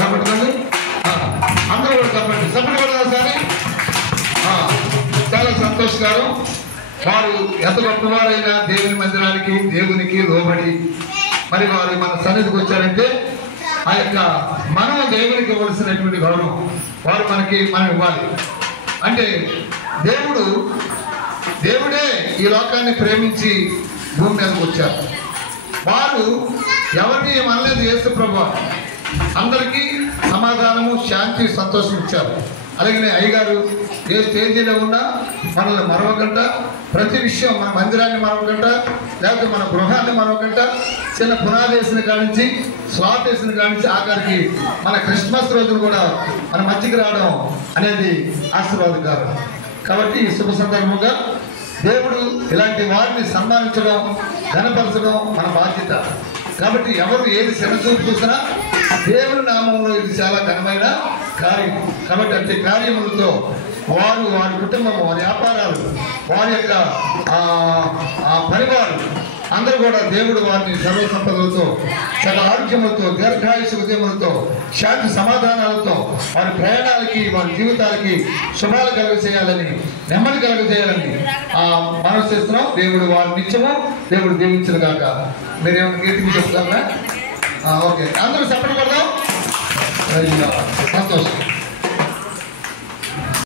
కాబట్టి అందరూ కూడా చెప్పండి కూడా సరే. చాలా సంతోషకరం. వారు ఎంత గొప్పవారైనా దేవుని మందిరానికి దేవునికి లోబడి మరి వారు మన సన్నిధికి వచ్చారంటే ఆ యొక్క మనం దేవునికి ఇవ్వాల్సినటువంటి గౌరవం వారు మనం ఇవ్వాలి. అంటే దేవుడే ఈ లోకాన్ని ప్రేమించి భూమి మీదకి వచ్చారు. వారు ఎవరిని మనలేదు యేసు ప్రభువు అందరికీ సమాధానము శాంతి సంతోషం ఇచ్చారు. అలాగనే అయ్యగారు ఏ స్టేజీలో ఉన్నా మనల్ని మరవకుండా ప్రతి విషయం మన మందిరాన్ని మరవకుండా లేకపోతే మన గృహాన్ని మరవకుండా చిన్న పునాది వేసిన కానించి స్లాబ్ వేసిన కానించి ఆఖరికి మన క్రిస్మస్ రోజును కూడా మన మధ్యకి రావడం అనేది ఆశీర్వాదకారం. కాబట్టి ఈ శుభ సందర్భంగా దేవుడు ఇలాంటి వారిని సన్మానించడం ఘనపరచడం మన బాధ్యత. కాబట్టి ఎవరు ఏది శనచూపు చూసినా దేవుని నామంలో ఇది చాలా ఘనమైన కార్యం. కాబట్టి అంటే కార్యములతో వారి కుటుంబం, వారి వ్యాపారాలు, వారి యొక్క పరివారు అందరూ కూడా దేవుడు వారిని సర్వసంపదలతో సకల ఆరోగ్యములతో దీర్ఘాయుష ఉద్యములతో శాంతి సమాధానాలతో వారి ప్రయాణాలకి వారి జీవితాలకి శుభాలు కలుగజేయాలని నెమ్మది కలుగజేయాలని మనసు చేస్తున్నాం. దేవుడు వారి నిత్యము దేవుడు దీవించను గాక. మీరేమైనా గీతికి చెప్తారా? ఓకే, అందరూ చెప్పండి. సంతోషం.